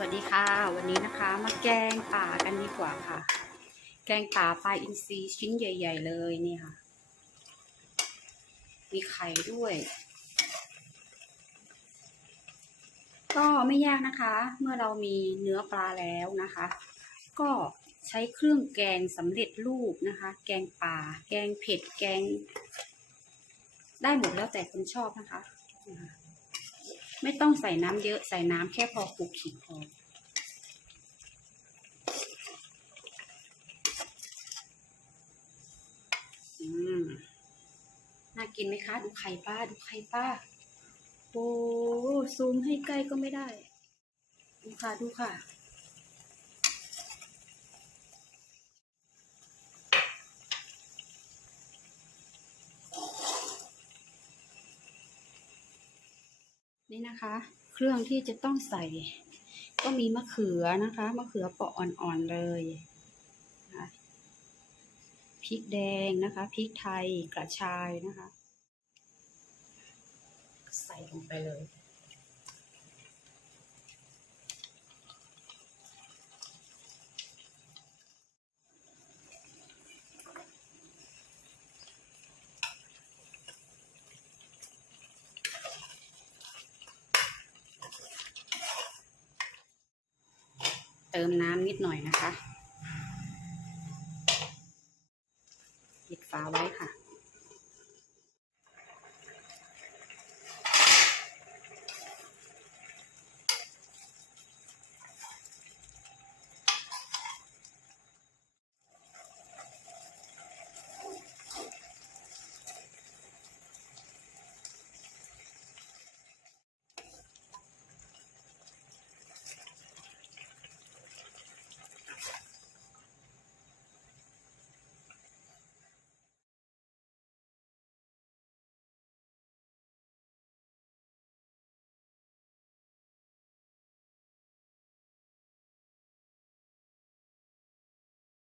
วัสดีค่ะ วันนี้นะคะมาแกงป่ากันดีกว่าค่ะ แกงป่าปลาอินทรีชิ้นใหญ่ ๆ เลยนี่ค่ะ มีไข่ด้วย ก็ไม่ยากนะคะ เมื่อเรามีเนื้อปลาแล้วนะคะ ก็ใช้เครื่องแกงสำเร็จรูปนะคะ แกงป่า แกงเผ็ดแกง ได้หมดแล้วแต่คนชอบนะคะนะคะ ไม่ต้องใส่น้ำเยอะใส่น้ำแค่พอคลุกคลิกพอน่ากินไหมคะ ดูไข่ป้า ดูไข่ป้า โอ้ซูมให้ใกล้ก็ไม่ได้ ดูค่ะ ดูค่ะ นี่นะคะ เครื่องที่จะต้องใส่ ก็มีมะเขือนะคะมะเขือเปาะอ่อนๆเลยพริกแดงนะคะพริกไทยกระชายนะคะ ใส่ลงไปเลย ติมน้ำนิดหน่อยนะคะ ปิดฝาไว้ค่ะ